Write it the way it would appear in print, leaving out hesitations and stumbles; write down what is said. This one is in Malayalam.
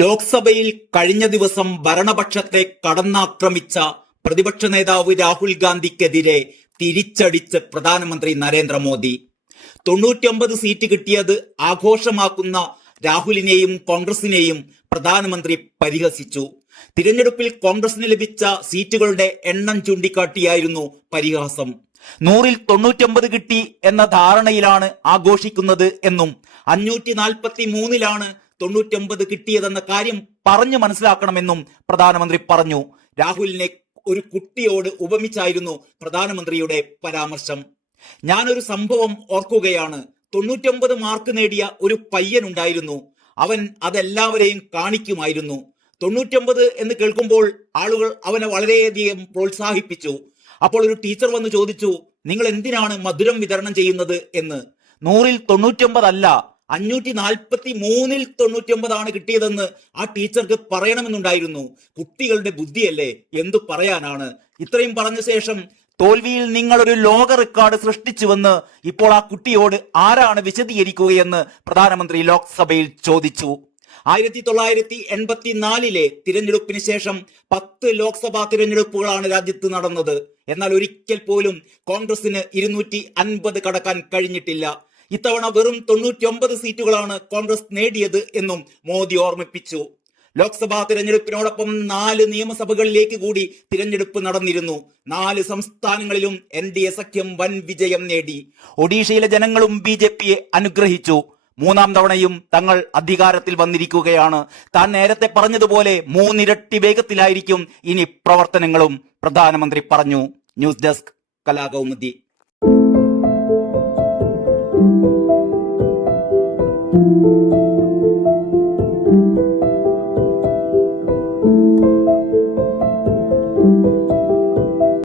ലോക്സഭയിൽ കഴിഞ്ഞ ദിവസം ഭരണപക്ഷത്തെ കടന്നാക്രമിച്ച പ്രതിപക്ഷ നേതാവ് രാഹുൽ ഗാന്ധിക്കെതിരെ തിരിച്ചടിച്ച് പ്രധാനമന്ത്രി നരേന്ദ്രമോദി. 99 സീറ്റ് കിട്ടിയത് ആഘോഷമാക്കുന്ന രാഹുലിനെയും കോൺഗ്രസിനെയും പ്രധാനമന്ത്രി പരിഹസിച്ചു. തിരഞ്ഞെടുപ്പിൽ കോൺഗ്രസിന് ലഭിച്ച സീറ്റുകളുടെ എണ്ണം ചൂണ്ടിക്കാട്ടിയായിരുന്നു പരിഹാസം. 100-ൽ 99 കിട്ടി എന്ന ധാരണയിലാണ് ആഘോഷിക്കുന്നത് എന്നും 543-ലാണ് 99 കിട്ടിയതെന്ന കാര്യം പറഞ്ഞു മനസ്സിലാക്കണമെന്നും പ്രധാനമന്ത്രി പറഞ്ഞു. രാഹുലിനെ ഒരു കുട്ടിയോട് ഉപമിച്ചായിരുന്നു പ്രധാനമന്ത്രിയുടെ പരാമർശം. ഞാനൊരു സംഭവം ഓർക്കുകയാണ്. 99 മാർക്ക് നേടിയ ഒരു പയ്യനുണ്ടായിരുന്നു. അവൻ അതെല്ലാവരെയും കാണിക്കുമായിരുന്നു. 99 എന്ന് കേൾക്കുമ്പോൾ ആളുകൾ അവനെ വളരെയധികം പ്രോത്സാഹിപ്പിച്ചു. അപ്പോൾ ഒരു ടീച്ചർ വന്ന് ചോദിച്ചു, നിങ്ങൾ എന്തിനാണ് മധുരം വിതരണം ചെയ്യുന്നത് എന്ന്. 100-ൽ 99 അല്ല, 543-ൽ 99 കിട്ടിയതെന്ന് ആ ടീച്ചർക്ക് പറയണമെന്നുണ്ടായിരുന്നു. കുട്ടികളുടെ ബുദ്ധിയല്ലേ, എന്തു പറയാനാണ്. ഇത്രയും പറഞ്ഞ ശേഷം തോൽവിയിൽ നിങ്ങൾ ഒരു ലോക റെക്കോർഡ് സൃഷ്ടിച്ചുവെന്ന് ഇപ്പോൾ ആ കുട്ടിയോട് ആരാണ് വിശദീകരിക്കുകയെന്ന് പ്രധാനമന്ത്രി ലോക്സഭയിൽ ചോദിച്ചു. 1984-ലെ തിരഞ്ഞെടുപ്പിന് ശേഷം 10 ലോക്സഭാ തിരഞ്ഞെടുപ്പുകളാണ് രാജ്യത്ത് നടന്നത്. എന്നാൽ ഒരിക്കൽ പോലും കോൺഗ്രസിന് 250 കടക്കാൻ കഴിഞ്ഞിട്ടില്ല. ഇത്തവണ വെറും 99 സീറ്റുകളാണ് കോൺഗ്രസ് നേടിയത് എന്നും മോദി ഓർമ്മിപ്പിച്ചു. ലോക്സഭാ തിരഞ്ഞെടുപ്പിനോടൊപ്പം 4 നിയമസഭകളിലേക്ക് കൂടി തിരഞ്ഞെടുപ്പ് നടന്നിരുന്നു. 4 സംസ്ഥാനങ്ങളിലും NDA സഖ്യം വൻ വിജയം നേടി. ഒഡീഷയിലെ ജനങ്ങളും BJPയെ അനുഗ്രഹിച്ചു. 3-ാം തവണയും തങ്ങൾ അധികാരത്തിൽ വന്നിരിക്കുകയാണ്. താൻ നേരത്തെ പറഞ്ഞതുപോലെ 3 ഇരട്ടി വേഗത്തിലായിരിക്കും ഇനി പ്രവർത്തനങ്ങളും പ്രധാനമന്ത്രി പറഞ്ഞു. News desk Kalakaumudi.